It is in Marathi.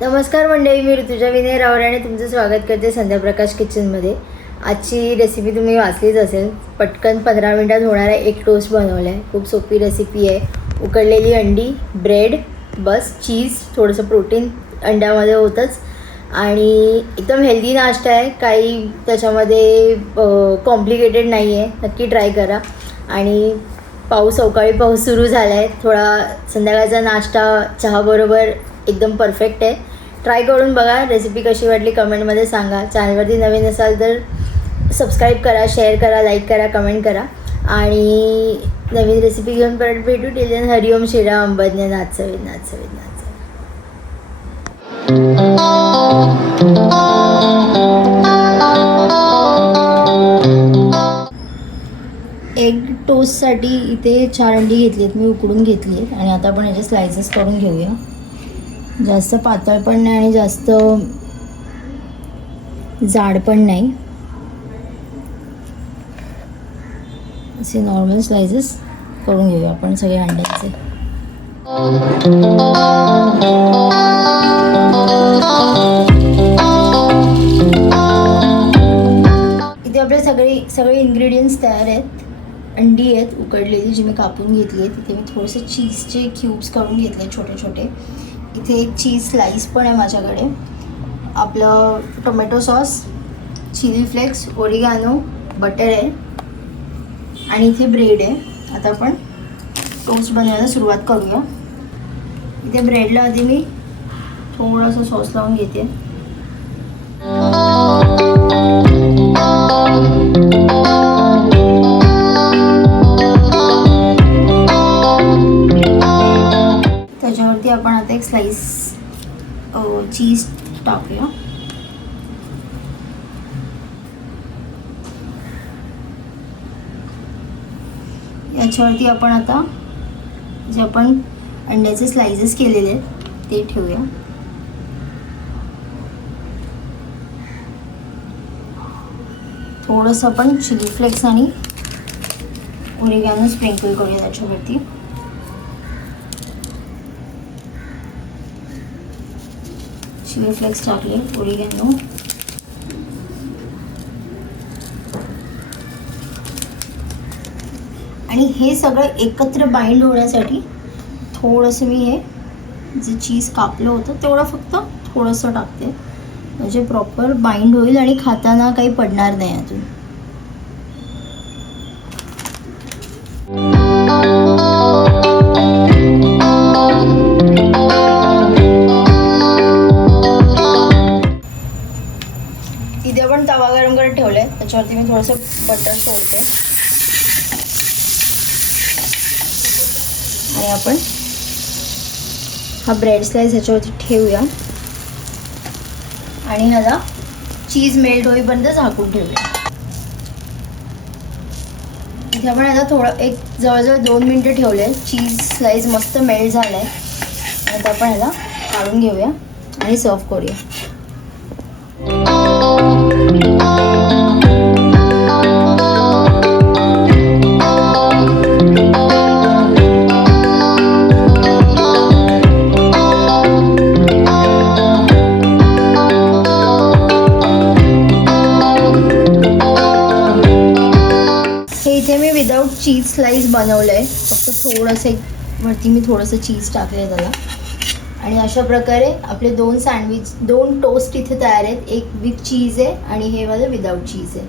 नमस्कार मंडळी, मी ऋतुजा विनय रावराणे तुमचं स्वागत करते संध्या प्रकाश किचनमध्ये. आजची रेसिपी तुम्ही वाचलीच असेल. पटकन 15 मिनटात होणारा एक टोस्ट बनवला आहे. खूप सोपी रेसिपी आहे. उकडलेली अंडी, ब्रेड, बस चीज, थोडंसं प्रोटीन अंड्यामध्ये होतंच आणि एकदम हेल्दी नाश्ता आहे. काही त्याच्यामध्ये कॉम्प्लिकेटेड नाही आहे. नक्की ट्राय करा. आणि अवकाळी पाऊस सुरू झाला आहे. थोडा संध्याकाळचा नाश्ता चहाबरोबर एकदम परफेक्ट आहे. ट्राय करून बघा. रेसिपी कशी वाटली कमेंटमध्ये सांगा. चॅनलवरती नवीन असाल तर सबस्क्राईब करा, शेअर करा, लाईक करा, कमेंट करा. आणि नवीन रेसिपी घेऊन परत भेटू. टिल देन हरिओम श्रीराम अंबज्ञ नाथसवेद नाथसवेद नाथसवेद. एग टोस्टसाठी इथे 4 अंडी घेतली आहेत मी, उकडून घेतली आहेत. आणि आता आपण ह्याचे स्लायसेस करून घेऊया. जास्त पातळ पण नाही आणि जास्त जाड पण नाही. असे नॉर्मल स्लायसेस करून घेऊया आपण सगळे अंड्याचे. इथे आपले सगळे इन्ग्रेडियंट्स तयार आहेत. अंडी आहेत उकडलेली जी मी कापून घेतली आहे. तिथे मी थोडेसे चीजचे क्यूब्स काढून घेतले छोटे छोटे. इथे एक चीज स्लाइस पण आहे माझ्याकडे. आपलं tomato sauce, chilli flakes, oregano, butter आहे आणि इथे ब्रेड आहे. आता आपण टोस्ट बनवायला सुरुवात करूया. इथे ब्रेडला आधी मी थोडंसं सॉस लावून घेते. त्याच्यावरती आपण आता एक स्लाइस चीज टाकूया. याच्यावरती आपण आता जे आपण अंड्याचे स्लाइसेस केलेले आहेत ते ठेवूया. थोडंसं आपण चिली फ्लेक्स आणि ओरिगॅनो स्प्रिंकल करूया त्याच्यावरती. चिली फ्लेक्स टाकले, ओरिगॅनो आणि हे सगळं एकत्र बाइंड होण्यासाठी थोडंसं मी हे जे चीज कापलं होतं तेवढं फक्त थोडंसं टाकते. म्हणजे प्रॉपर बाइंड होईल आणि खाताना काही पडणार नाही अजून. इथे आपण तवा गरम करत ठेवला आहे. त्याच्यावरती मी थोडंसं बटर सोडते आणि आपण हा ब्रेड स्लाइस ह्याच्यावरती ठेवूया आणि ह्याला चीज मेल्ट होईपर्यंत झाकून ठेवूया. इथे आपण ह्याला थोडं जवळजवळ 2 मिनटं ठेवले. चीज स्लाइस मस्त मेल्ट झाला आहे. आता आपण ह्याला काढून घेऊया आणि सर्व करूया. इथे मी विदाऊट चीज स्लाइस बनवलं आहे. फक्त थोडंसं वरती मी थोडंसं चीज टाकलं आहे त्याला. आणि अशा प्रकारे आपले 2 टोस्ट इथे तयार आहेत. एक विथ चीज आहे आणि हे वाला विदाऊट चीज आहे.